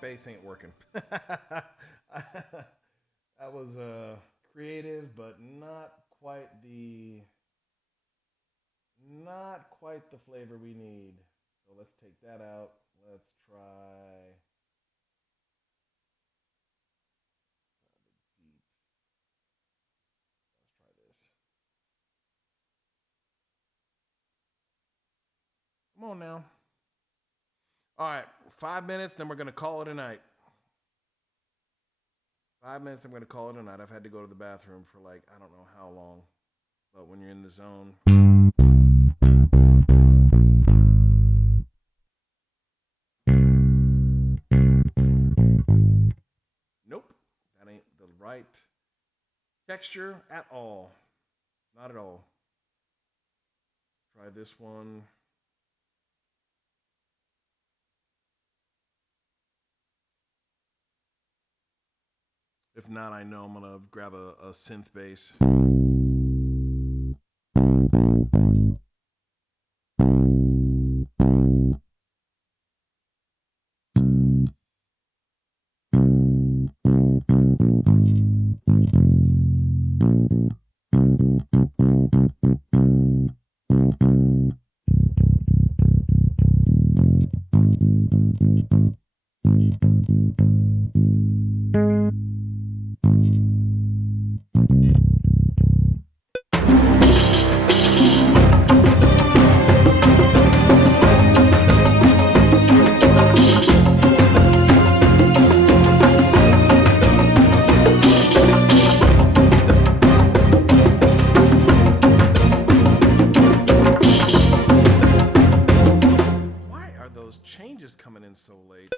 Bass ain't working. That was creative, but not quite the flavor we need. So let's take that out. Let's try this. Come on now. All right, 5 minutes, then we're going to call it a night. 5 minutes, then we're going to call it a night. I've had to go to the bathroom for like, I don't know how long. But when you're in the zone. Nope, that ain't the right texture at all. Not at all. Try this one. If not, I know I'm going to grab a synth bass. those changes coming in so late.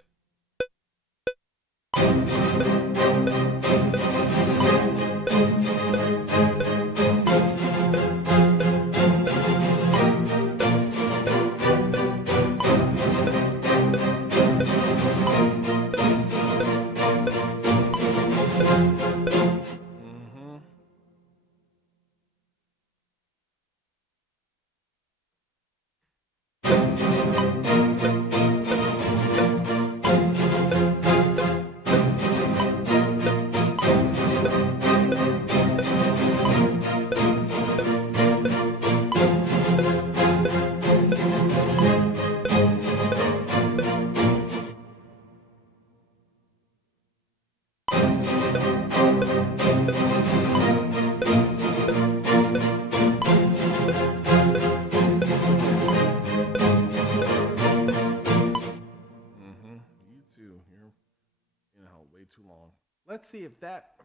Too long. Let's see if that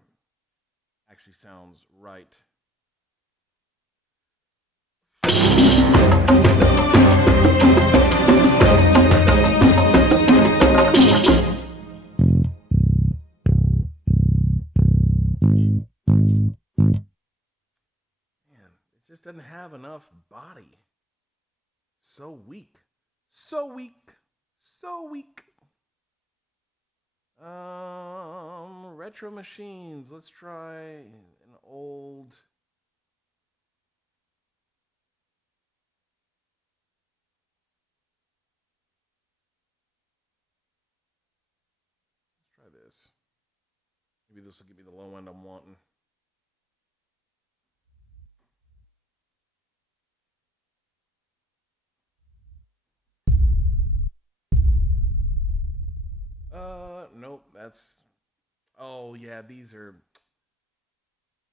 actually sounds right. Man, it just doesn't have enough body. So weak. So weak. So weak. Retro machines. Let's try an old. Let's try this. Maybe this will give me the low end I'm wanting. Nope. That's. Oh yeah, these are.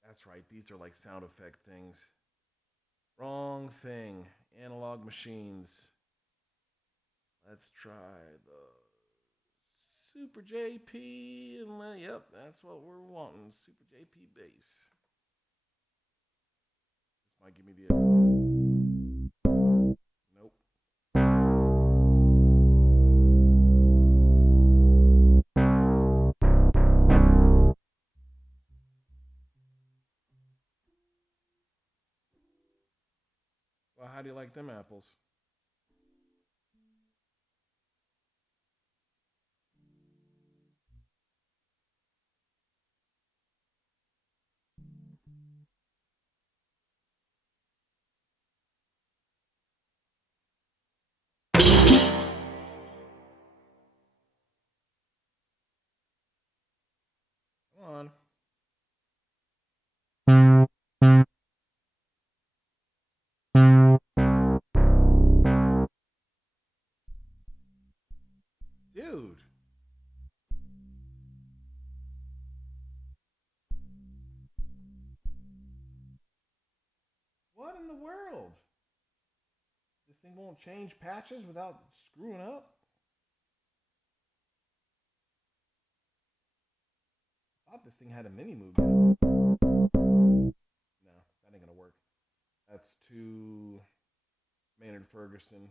That's right. These are like sound effect things. Wrong thing. Analog machines. Let's try the Super JP. And yep, that's what we're wanting. Super JP bass. This might give me the. Nope. Well, how do you like them apples? Come on. Dude. What in the world? This thing won't change patches without screwing up? I thought this thing had a mini movement. No, that ain't gonna work. That's too Maynard Ferguson.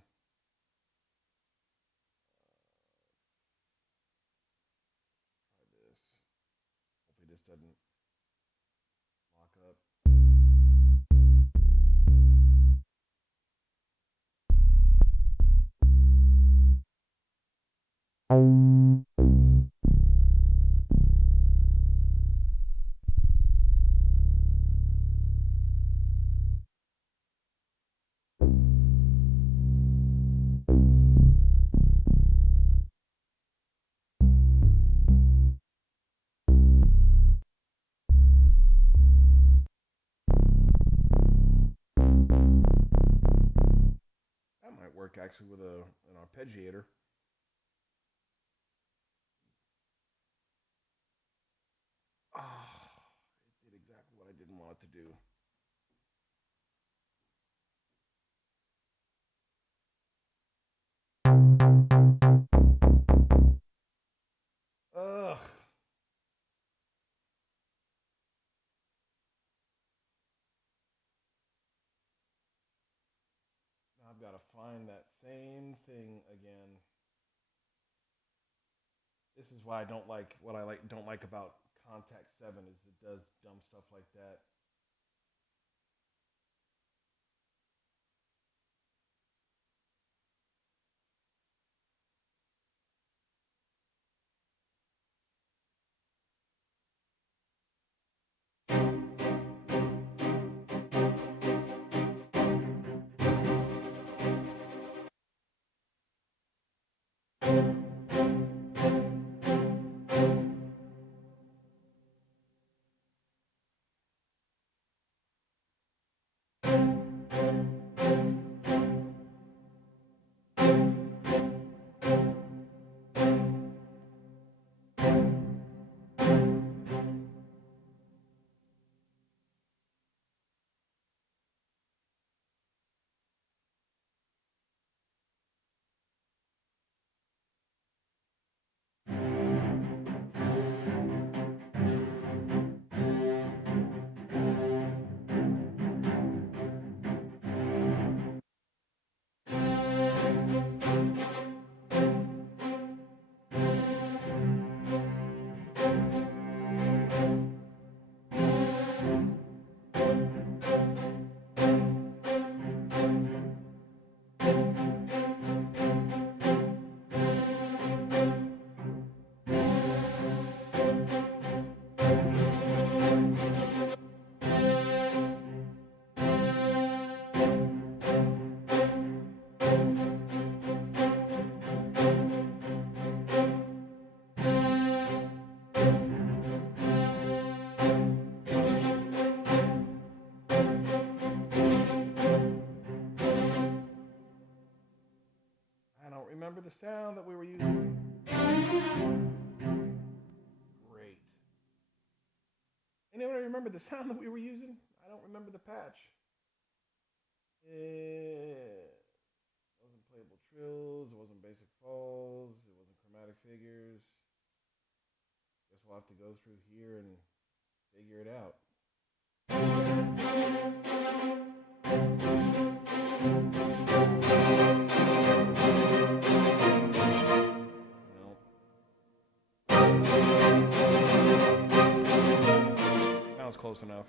Try this. Hopefully this doesn't lock up. That might work actually with an arpeggiator. Oh, it did exactly what I didn't want it to do. Ugh. Now I've got to find that same thing again. This is why I don't like what I don't like about Contact 7 is it does dumb stuff like that. Remember the sound that we were using? Great. Anyone remember the sound that we were using? I don't remember the patch. It wasn't playable trills, it wasn't basic falls, it wasn't chromatic figures. Guess we'll have to go through here and figure it out. That was close enough.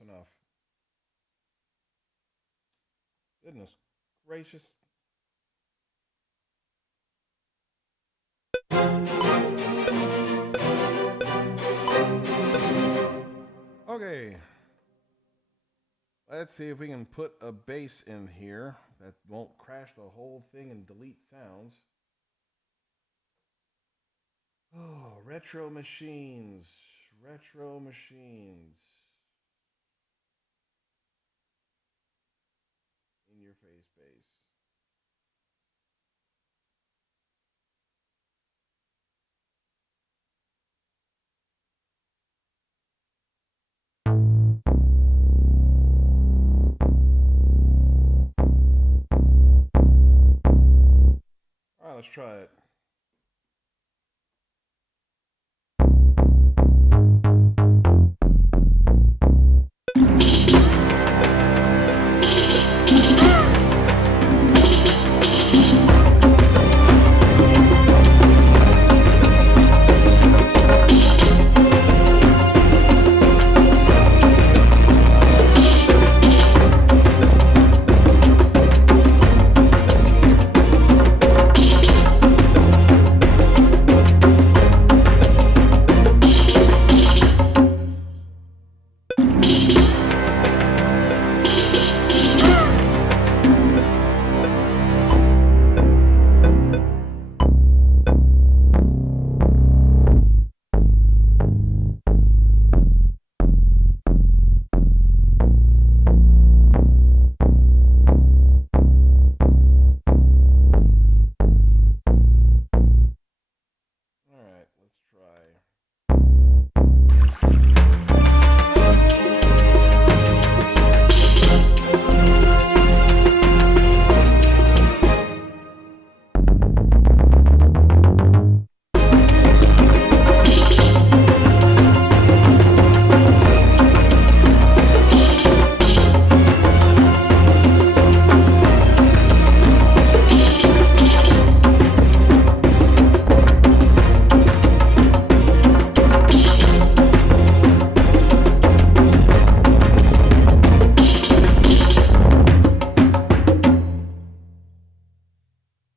Enough. Goodness gracious. Okay. Let's see if we can put a bass in here that won't crash the whole thing and delete sounds. Oh, retro machines. Retro machines. In your face bass. right, let's try it.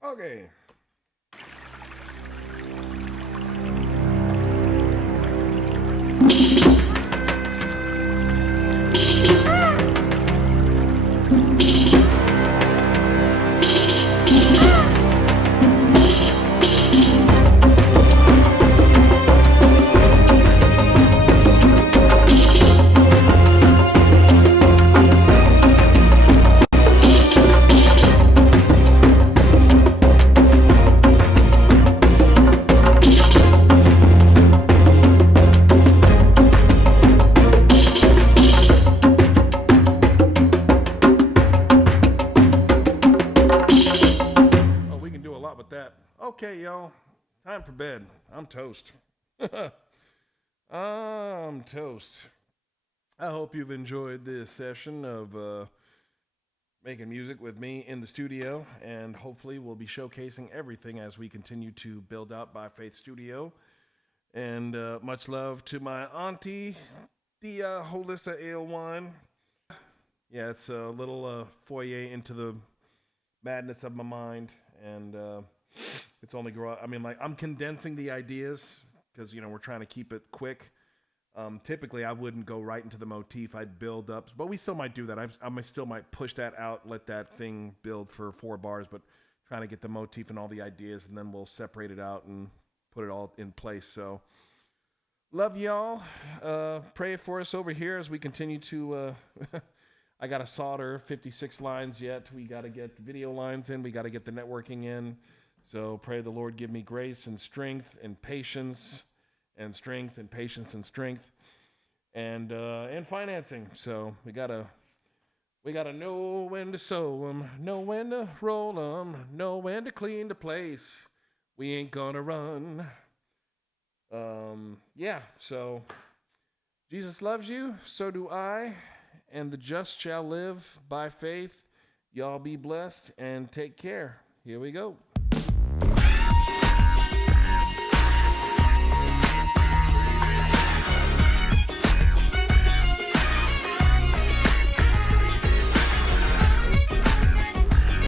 Okay. With that. Okay, y'all. Time for bed. I'm toast. I'm toast. I hope you've enjoyed this session of making music with me in the studio, and hopefully we'll be showcasing everything as we continue to build out By Faith Studio. And much love to my auntie, the Holissa Ale Wine. Yeah, it's a little foyer into the madness of my mind, and it's only I'm condensing the ideas because we're trying to keep it quick. Typically I wouldn't go right into the motif. I'd build up, but we still might do that. I still might push that out, let that thing build for 4 bars, but trying to get the motif and all the ideas, and then we'll separate it out and put it all in place. So love y'all. Pray for us over here as we continue to I got to solder 56 lines yet. We got to get video lines in. We got to get the networking in. So pray the Lord give me grace and strength and patience and strength and patience and strength and financing. So we gotta know when to sow 'em, know when to roll 'em, know when to clean the place. We ain't gonna run. Yeah. So Jesus loves you. So do I. And the just shall live by faith. Y'all be blessed and take care. Here we go.